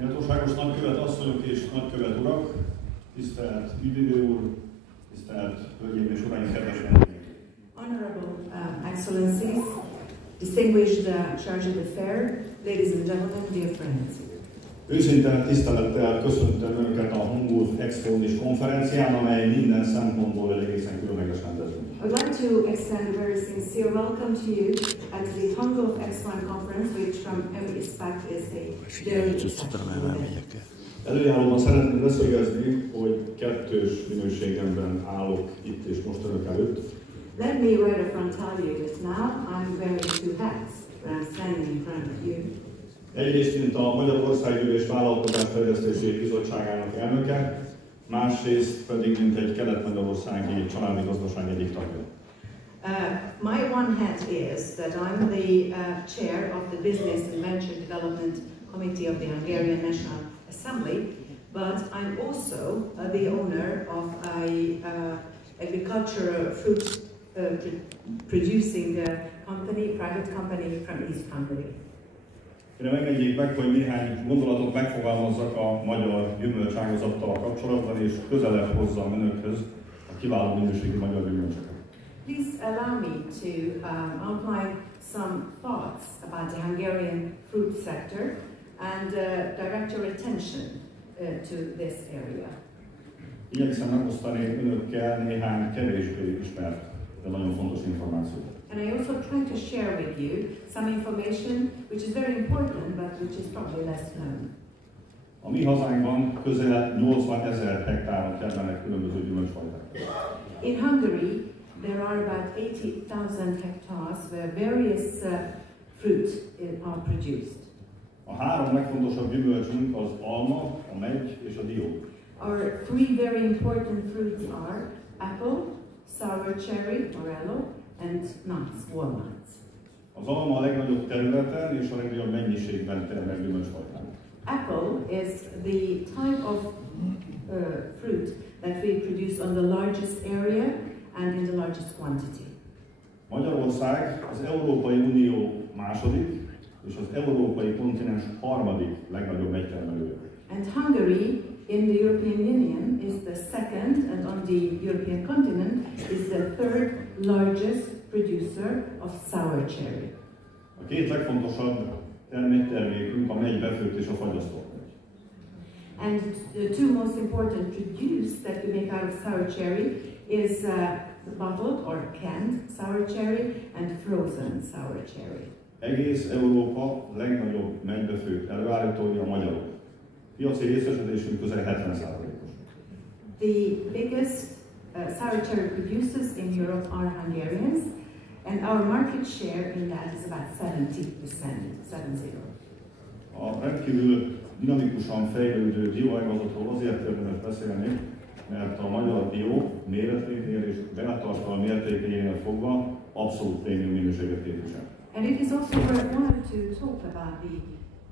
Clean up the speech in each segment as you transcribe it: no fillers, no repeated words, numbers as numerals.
Méltóságos nagykövet asszonyok és nagykövet urak, tisztelt ügyvivő úr, tisztelt hölgyeim és uraim, kedves vendégek! Honorable Excellencies, distinguished Charge of the Fair, ladies and gentlemen, dear friends. Őszinte tisztelettel köszöntöm Önöket a Hungulf Expo és Konferencián, amely minden szempontból egészen különleges rendezvény. I'd like to extend a very sincere welcome to you at the Hungulf Expo and Conference, which from every aspect is a very exceptional event. Előjáróban szeretném leszögezni, hogy kettős minőségemben állok itt és most Önök előtt. Let me right up front tell you that now I'm wearing two hats when I'm standing in front of you. Egyrészt, mint a Magyarországgyűlés Vállalkozásfejlesztési Bizottságának elnöke, másrészt pedig, mint egy kelet-magyarországi családi gazdaság egyik tagja. My one hat is that I'm the chair of the Business and Venture Development Committee of the Hungarian National Assembly, but I'm also the owner of a agricultural fruit producing company, private company from East Hungary. Kérem, engedjék meg, hogy néhány gondolatot megfogalmazzak a magyar gyümölcságazattal kapcsolatban, és közelebb hozzam Önökhöz a kiváló minőségű magyar gyümölcsöket. Please allow me to outline some thoughts about the Hungarian fruit sector and direct your attention to this area. Igyekszem megosztani Önökkel néhány kevésbé ismert, de nagyon fontos információt. And I also try to share with you some information which is very important, but which is probably less known. A mi hazánkban közel 80 000 hektáron termelnek különböző gyümölcsfajták. In Hungary, there are about 80,000 hectares where various fruit are produced. A három legfontosabb gyümölcsünk az alma, a megy és a dió. Our three very important fruits are apple, sour cherry, morello, and nuts, walnuts. Az alma a legnagyobb területen és a legnagyobb mennyiségben termel gyümölcsfajták. Apple is the type of fruit that we produce on the largest area and in the largest quantity. Magyarország az Európai Unió második és az európai kontinens harmadik legnagyobb megytermelője. And Hungary in the European Union is the second, and on the European continent is the third largest producer of sour cherry. A két legfontosabb termékünk a megy befőtt és a fagyasztott megy. And the two most important produce that we make out of sour cherry is bottled or canned sour cherry and frozen sour cherry. Egész Európa legnagyobb megybefőtt előállítói a magyarok. Piaci részesedésünk közel 70%-os. The biggest sour cherry producers in Europe are Hungarians, and our market share in that is about 70%. A rendkívül dinamikusan fejlődő dióágazatról azért érdemes beszélni, mert a magyar dió méreténél és beltartalmi mértékénél fogva abszolút prémium minőséget képvisel. And it is also worthwhile to talk about the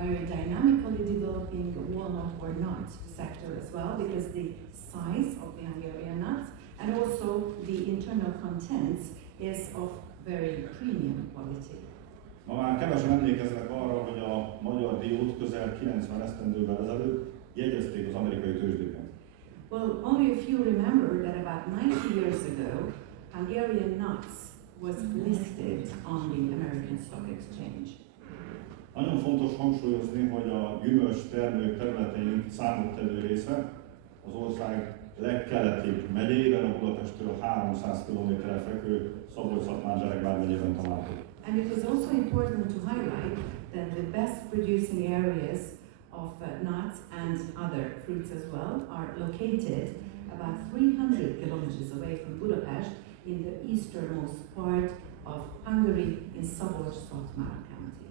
very dynamically developing walnut or nut sector as well, because the size of the Hungarian nuts and also the internal contents is of very premium quality. Ma már kevesen emlékeznek arra, hogy a magyar diót közel 90 esztendővel ezelőtt jegyezték az amerikai tőzsdéken. Well, only a few remember that about 90 years ago, Hungarian nuts was listed on the American Stock Exchange. Nagyon fontos hangsúlyozni, hogy a gyümölcs termő területeink számottevő része az ország legkeletibb megyében, a Budapesttől 300 km-re fekvő Szabolcs-Szatmár-Beregvár megyében található. And it is also important to highlight that the best producing areas of nuts and other fruits as well are located about 300 kilometers away from Budapest in the easternmost part of Hungary in Szabolcs-Szatmár county.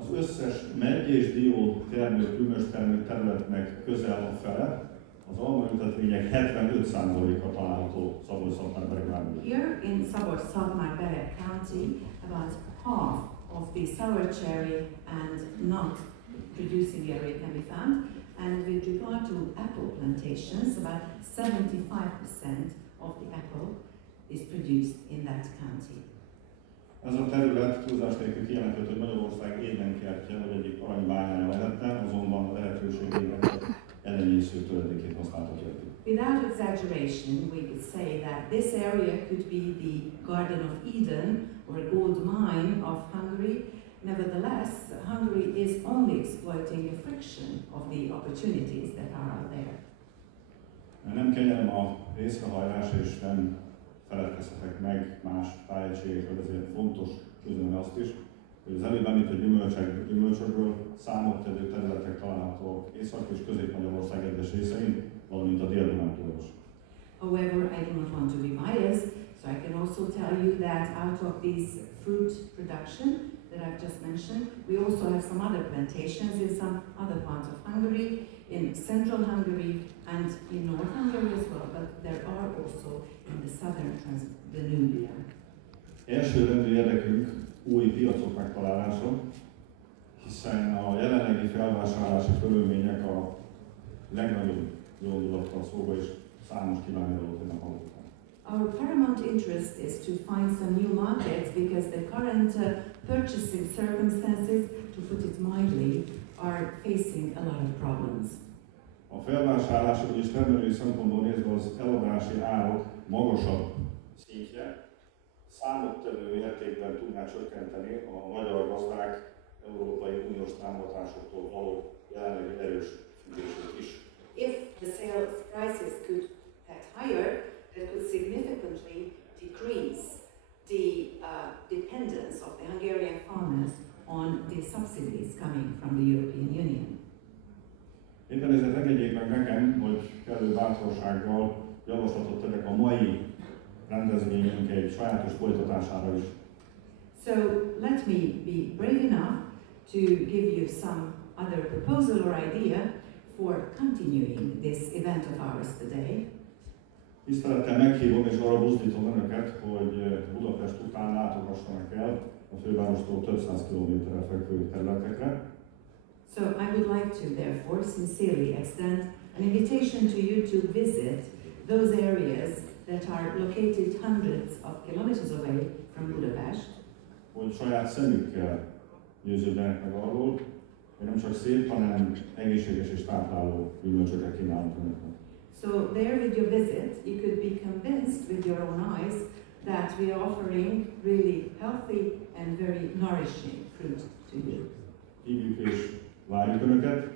Az összes megy és dió termő, gyümölcstermő területnek közel a fele, az almaültetvények 75%-a található Szabolcs-Szatmár-Beregvárban. Here in Szabolcs-Szatmár-Bereg county, about half of the sour cherry and nut producing area can be found, and with regard to apple plantations, about 75% of the apple is produced in that county. Ez a terület túlzás nélkül kijelentett, hogy Magyarország édenkertje, vagy egyik aranybányája lehetne, azonban a lehetőség exaggeration, we could say that this area could be the Garden of Eden or a gold mine of Hungary. Nevertheless, Hungary is only exploiting a fraction of the opportunities that are out there. Nem kényelem a észrehajlás, és nem feledkezhetek meg más tájegységekről, ezért fontos közölni azt is, hogy az előbb említett gyümölcsökből számottevő területek találhatók Észak- és Közép-Magyarország egyes részein, valamint a Dél-Dunántúlos. However, I do not want to be biased, so I can also tell you that out of these fruit production that I've just mentioned, we also have some other plantations in some other parts of Hungary, in central Hungary and in North Hungary as well, but there are also in the southern Danubia. Elsőrendű érdekünk új piacok megtalálása, hiszen a jelenlegi felvásárlási körülmények a legnagyobb jóldulattal szólva is számos kívánnivalót ennek hallottam. Our paramount interest is to find some new markets because the current purchasing circumstances, to put it mildly, are facing a lot of problems. A felvásárlás, vagyis termelői szempontból nézve az eladási árak magasabb szintje számottevő értékben tudná csökkenteni a magyar gazdák Európai Uniós támogatásoktól való jelenlegi erős függését is. If the sales prices could get higher, that could significantly decrease the dependence of the Hungarian farmers on the subsidies coming from the European Union. Éppen ezért engedjék meg nekem, hogy kellő bátorsággal javaslatot tegyek a mai rendezvényünk egy sajátos folytatására is. So let me be brave enough to give you some other proposal or idea for continuing this event of ours today. Tisztelettel meghívom és arra buzdítom önöket, hogy Budapest után látogassanak el a fővárostól több száz kilométerre fekvő területekre. So I would like to therefore sincerely extend an invitation to you to visit those areas that are located hundreds of kilometers away from Budapest. Hogy saját szemükkel győződjenek meg arról, hogy nem csak szép, hanem egészséges és tápláló gyümölcsöket kínálunk önöknek. So there with your visit, you could be convinced with your own eyes that we are offering really healthy and very nourishing fruit to you. Hívjuk és várjuk önöket,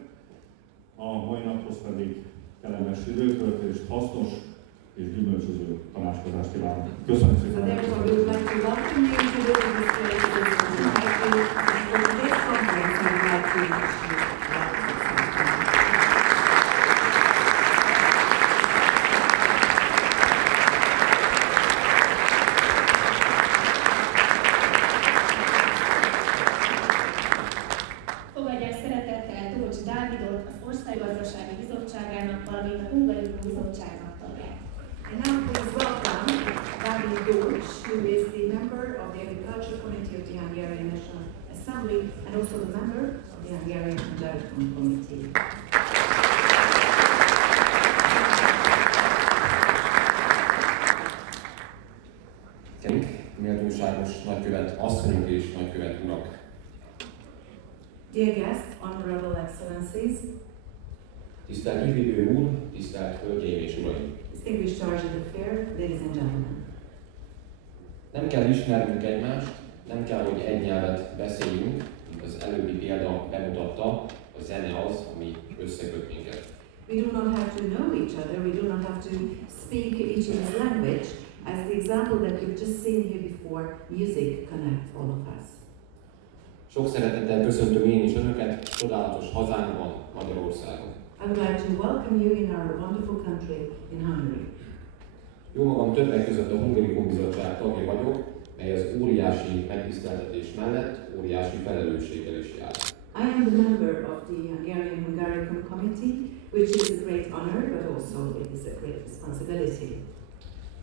a mai naphoz pedig kellemes időtöltést, hasznos és gyümölcsöző tanácskozást kívánok. Köszönöm szépen! So therefore we would like to welcome you to this place and invite you for this conference. I would like to wish you Fogadják szeretettel Dócs Dávidot, az Országgazdasági Bizottságának, valamint a Hungarikum Bizottságnak tagját. And now please welcome Dávid Dócs, who is the member of the Agriculture Committee of the Hungarian National Assembly and also the member of the Hungarian Konferencia Committee. Méltóságos nagykövet asszonyok és nagykövet urak! Dear guests, honorable excellencies, Tisztelt ügyvívő úr, tisztelt hölgyeim és uraim! distinguished charge of the fair, ladies and gentlemen. Nem kell ismernünk egymást, nem kell, hogy egy nyelvet beszéljünk, mint az előbbi példa bemutatta, a zene az, ami összeköt minket. We do not have to know each other, we do not have to speak each other's language, as the example that you've just seen here before, music connects all of us. Sok szeretettel köszöntöm én is önöket csodálatos hazánkban, Magyarországon. I would like to welcome you in our wonderful country, in Hungary. Jó magam többek között a Hungarikum Bizottság tagja vagyok, mely az óriási megtiszteltetés mellett óriási felelősséggel is jár. I am the member of the Hungarian Committee, which is a great honor, but also it is a great responsibility.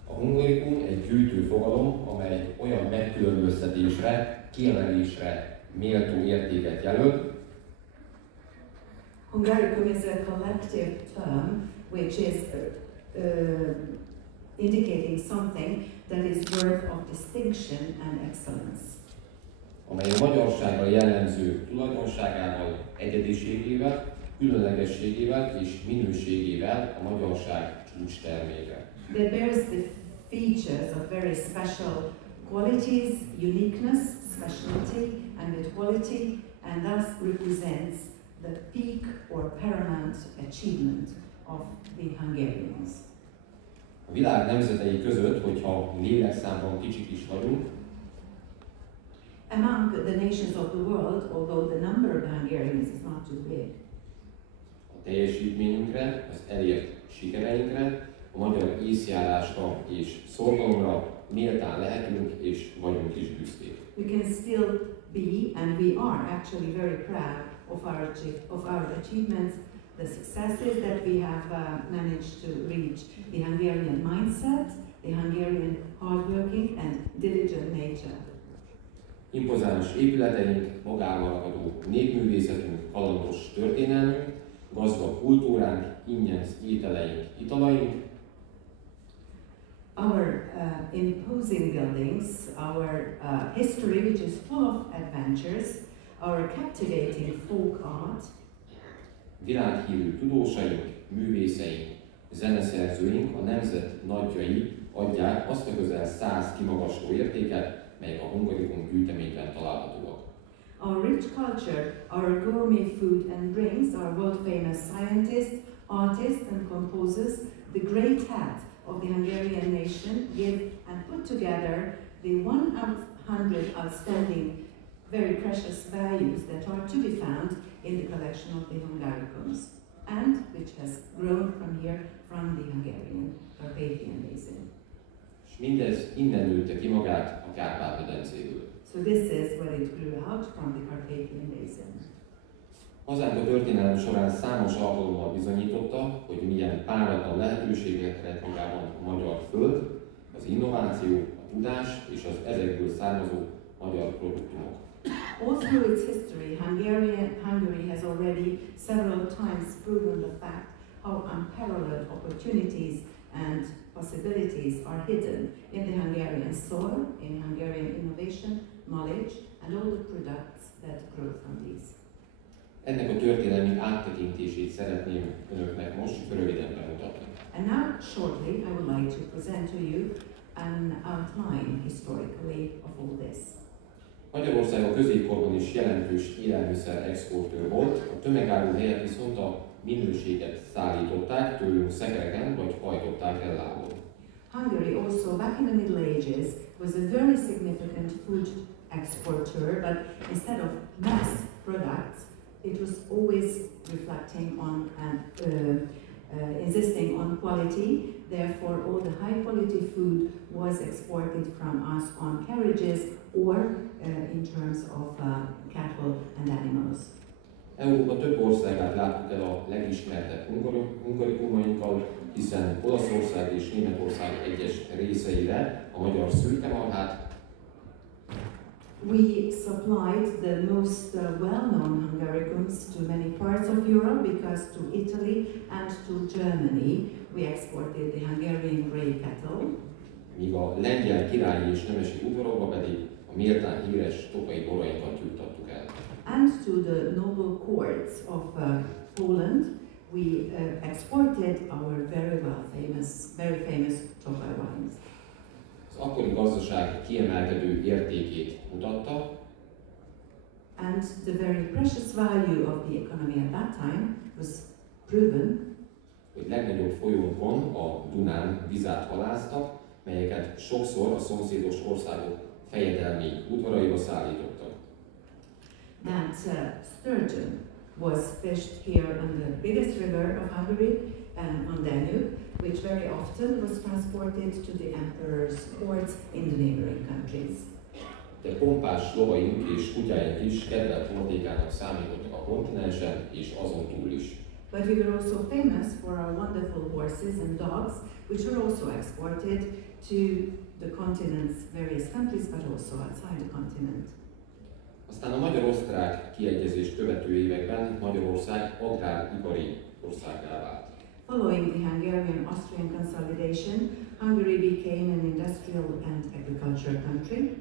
A Hungarikum egy gyűjtő fogalom, amely olyan megkülönböztetésre, kiemelésre méltó értéket jelöl, Hungarikum is a collective term which is indicating something that is worth of distinction and excellence. amely a magyarságra jellemző tulajdonságával, egyediségével, különlegességével és minőségével a magyarság csúcs terméke. That bears the features of very special qualities, uniqueness, speciality, and equality, and thus represents the peak or paramount achievement of the Hungarians. A világ nemzetei között, hogyha lélekszámban kicsik is vagyunk, Among the nations of the world, although the number of Hungarians is not too big, a teljesítményünkre, az elért sikereinkre, a magyar észjárásra és szorgalomra méltán lehetünk és vagyunk is büszkék. we can still be, and we are actually very proud of our achievements, the successes that we have managed to reach, the Hungarian mindset, the Hungarian hardworking and diligent nature. Impozáns épületeink, magával ragadó népművészetünk, kalandos történelmünk, gazdag kultúránk, ingyenc ételeink, italaink, Our imposing buildings, our history which is full of adventures, our captivating folk art, világhírű tudósaink, művészeink, zeneszerzőink, a nemzet nagyjai adják azt a közel 100 kimagasló értéket, melyek a Hungarikum gyűjteményben találhatóak. our rich culture, our gourmet food and drinks, our world-famous scientists, artists and composers, the great hat of the Hungarian nation give and put together the 100 outstanding, very precious values that are to be found in the collection of the Hungaricums, and which has grown from here, from the Hungarian Carpathian Basin. És mindez innen nőtte ki magát a Kárpát-medencéből. So this is where it grew out, from the Carpathian Basin. Hazánk a történelem során számos alkalommal bizonyította, hogy milyen páratlan lehetőségeket rejt magában a magyar föld, az innováció, a tudás és az ezekből származó magyar produktumok. All through its history, Hungary has already several times proven the fact how unparalleled opportunities and possibilities are hidden in the Hungarian soil, in Hungarian innovation, knowledge, and all the products that grow from these. Ennek a történelmi áttekintését szeretném önöknek most röviden bemutatni. And now, shortly, I would like to present to you an outline historically of all this. Magyarország a középkorban is jelentős élelmiszer exportőr volt, a tömegáru helyett viszont a minőséget szállították, tőlünk szekereken vagy hajtották el lábon. Hungary also, back in the Middle Ages, was a very significant food exporter, but instead of mass products, it was always reflecting on and insisting on quality. Therefore, all the high quality food was exported from us on carriages or in terms of cattle and animals. Európa több országát láttuk el a legismertebb hungarikumainkkal, hiszen Olaszország és Németország egyes részeire a magyar szőkemarhát, we supplied the most well-known Hungaricums to many parts of Europe, because to Italy and to Germany we exported the Hungarian grey cattle. míg a lengyel királyi és nemesi udvarokba pedig a méltán híres tokai borainkat juttattuk el. And to the noble courts of Poland, we exported our very famous Tokaj wines. Az akkori gazdaság kiemelkedő értékét mutatta, And the very precious value of the economy at that time was proven, hogy legnagyobb folyónkon, a Dunán vizát halásztak, melyeket sokszor a szomszédos országok fejedelmi udvaraiba szállítottak. that sturgeon was fished here on the biggest river of Hungary, on Danube, which very often was transported to the emperor's courts in the neighboring countries. De pompás lovaink és kutyáink is kedvelt hortékának számítottak a kontinensen és azon túl is. But we were also famous for our wonderful horses and dogs, which were also exported to the continent's various countries, but also outside the continent. Aztán a magyar-osztrák kiegyezést követő években Magyarország agráripari országgá vált. Following the Hungarian-Austrian consolidation, Hungary became an industrial and agricultural country.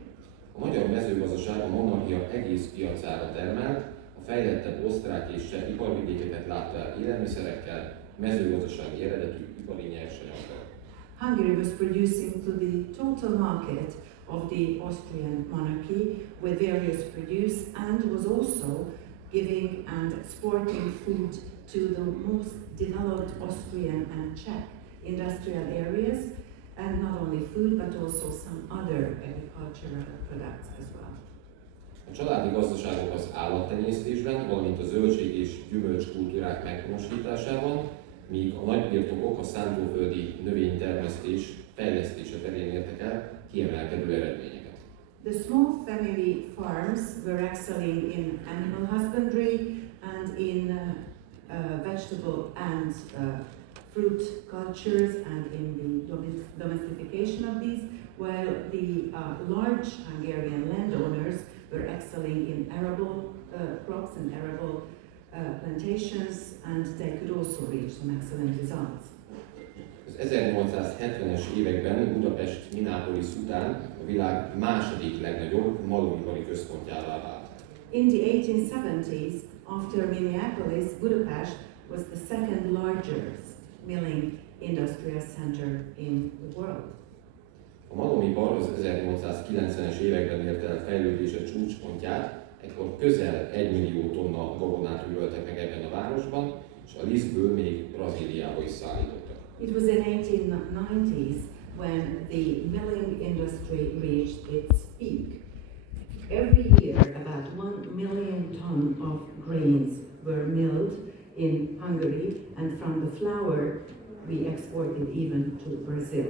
A magyar mezőgazdaság a monarchia egész piacára termelt, a fejlettebb osztrák és cseh iparvidékeket látta el élelmiszerekkel, mezőgazdasági eredetű ipari nyersanyaggal. Hungary was producing to the total market of the Austrian monarchy with various produce and was also giving and exporting food to the most developed Austrian and Czech industrial areas, and not only food but also some other agricultural products as well. A családi gazdaságok az állattenyésztésben, valamint a zöldség és gyümölcskultúrák meghonosításában, míg a nagybirtokok a szántóföldi növénytermesztés fejlesztése terén értek el kiemelkedő eredményeket. The small family farms were excelling in animal husbandry and in vegetable and fruit cultures and in the domestication of these, while the large Hungarian landowners were excelling in arable crops and arable plantations, and they could also reach some excellent results. Az 1870-es években Budapest Minneapolis után a világ második legnagyobb malomipari központjává vált. In the 1870s, after Minneapolis, Budapest was the second largest milling industrial center in the world. A malomipar az 1890-es években ért el fejlődése csúcspontját, ekkor közel 1 millió tonna gabonát műveltek meg ebben a városban, és a lisztből még Brazíliába is szállítottak. It was in 1890s when the milling industry reached its peak. Every year about 1 million ton of grains were milled in Hungary, and from the flour we exported even to Brazil.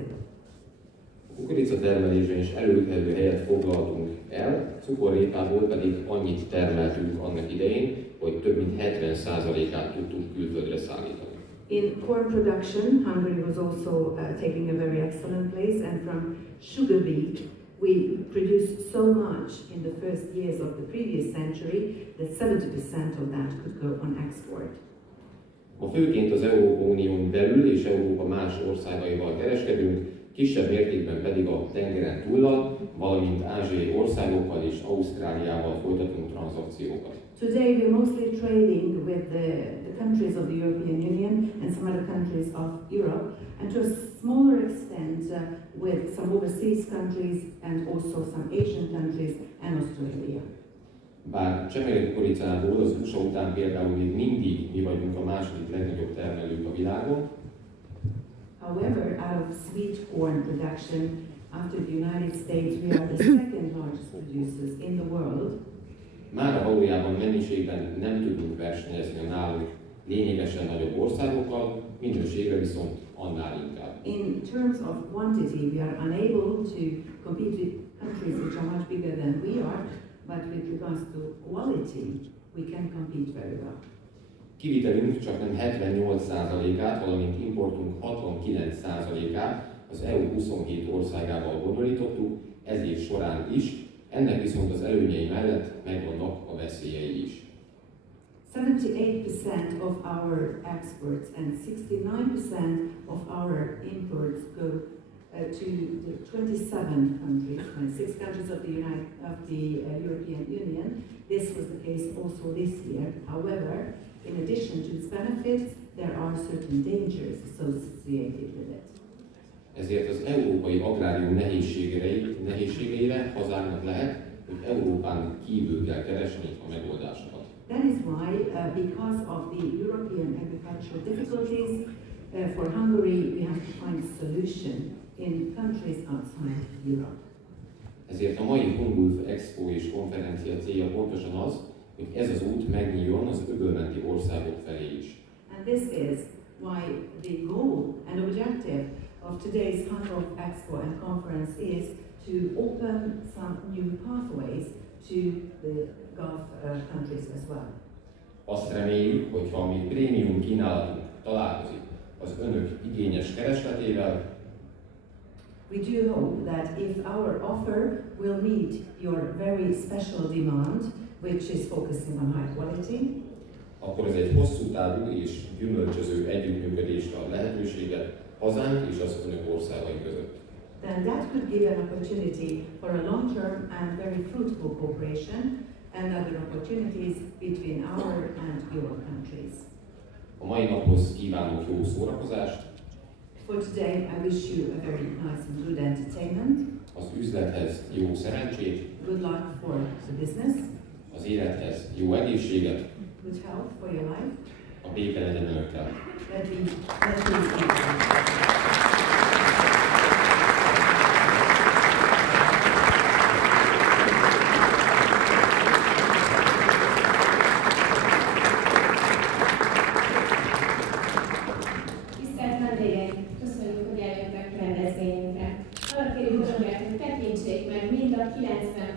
A kukorica termelésben is előkelő helyet foglaltunk el, cukorrépából pedig annyit termeltünk annak idején, hogy több mint 70%-át tudtunk külföldre szállítani. In corn production, Hungary was also taking a very excellent place, and from sugar beet we produced so much in the first years of the previous century that 70% of that could go on export. Ma főként az Európai Unión belül és Európa más országaival kereskedünk, kisebb mértékben pedig a tengeren túllal, valamint ázsiai országokkal és Ausztráliával folytatunk tranzakciókat. Today we're mostly trading with the countries of the European Union and some other countries of Europe, and to a smaller extent with some overseas countries and also some Asian countries and Australia. Bár csemege kukoricából az USA után például még mindig mi vagyunk a második legnagyobb termelők a világon. However, out of sweet corn production, after the United States, we are the second largest producers in the world. Mára valójában mennyiségben nem tudunk versenyezni a nálunk lényegesen nagyobb országokkal, minőségre viszont annál inkább. In terms of quantity, we are unable to compete with countries which are much bigger than we are, but with regards to quality, we can compete very well. Kivitelünk csak nem 78%-át, valamint importunk 69%-át az EU 27 országával bonyolítottuk, ez év során is, ennek viszont az előnyei mellett megvannak a veszélyei is. 78% of our exports and 69% of our imports go to the 27 countries, 26 countries of the European Union. This was the case also this year. However, in addition to its benefits, there are certain dangers associated with it. Ezért az európai agrárium nehézségeire hazánknak lehet, hogy Európán kívül kell keresni a megoldásokat. That is why, because of the European agricultural difficulties, for Hungary we have to find a solution in countries outside Europe. Ezért a mai Hungulf Expo és Konferencia célja pontosan az, hogy ez az út megnyíljon az öbölmenti országok felé is. And this is why the goal and objective of today's Hungulf Expo and Conference is to open some new pathways to the Gulf countries as well. Azt reméljük, hogy ha a mi prémium kínálatunk találkozik az önök igényes keresletével, we do hope that if our offer will meet your very special demand, which is focusing on high quality, akkor ez egy hosszú távú és gyümölcsöző együttműködésre ad lehetőséget hazánk és az önök országai között. Then that could give an opportunity for a long-term and very fruitful cooperation and other opportunities between our and your countries. A mai naphoz kívánok jó szórakozást. For today, I wish you a very nice and good entertainment. Az üzlethez jó szerencsét. Good luck for the business. Az élethez jó egészséget. Good health for your life. A béke legyen önökkel. Let peace be.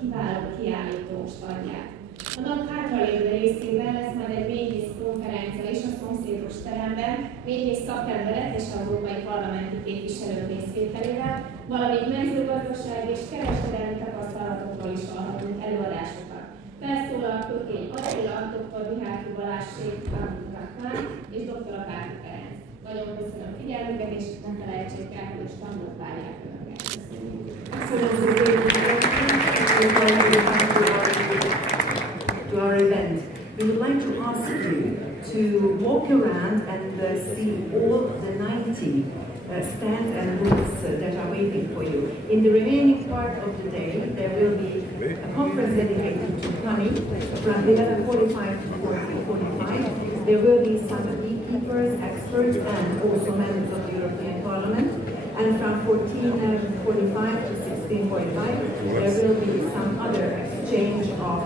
Kiváló kiállító standját. A nap hátralévő részében lesz majd egy méhész konferencia és a szomszédos teremben méhész szakemberek és európai parlamenti képviselők részvételével, valamint mezőgazdaság és kereskedelmi tapasztalatokról is hallhatunk előadásokat. Felszólal a Kökény Attila, dr. Mihály Balázs és dr. Apáti. Nagyon köszönöm figyelmüket, és ne felejtsék el, hogy a standot várják önöket. To our event, we would like to ask you to walk around and see all the 90 stands and booths that are waiting for you. In the remaining part of the day, there will be a conference dedicated to honey from 11:45 to 14:45. There will be some beekeepers, experts, and also members of the European Parliament. And from 14:45 to 16:45, there will be some other exchange of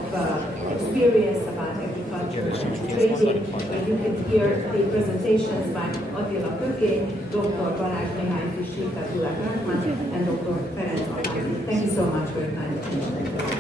experience about agriculture and trading, where you can hear the presentations by Attila Kökény, Dr. Balázs Mihály, and Dr. Ferenc Apáti. Thank you so much for your kind attention.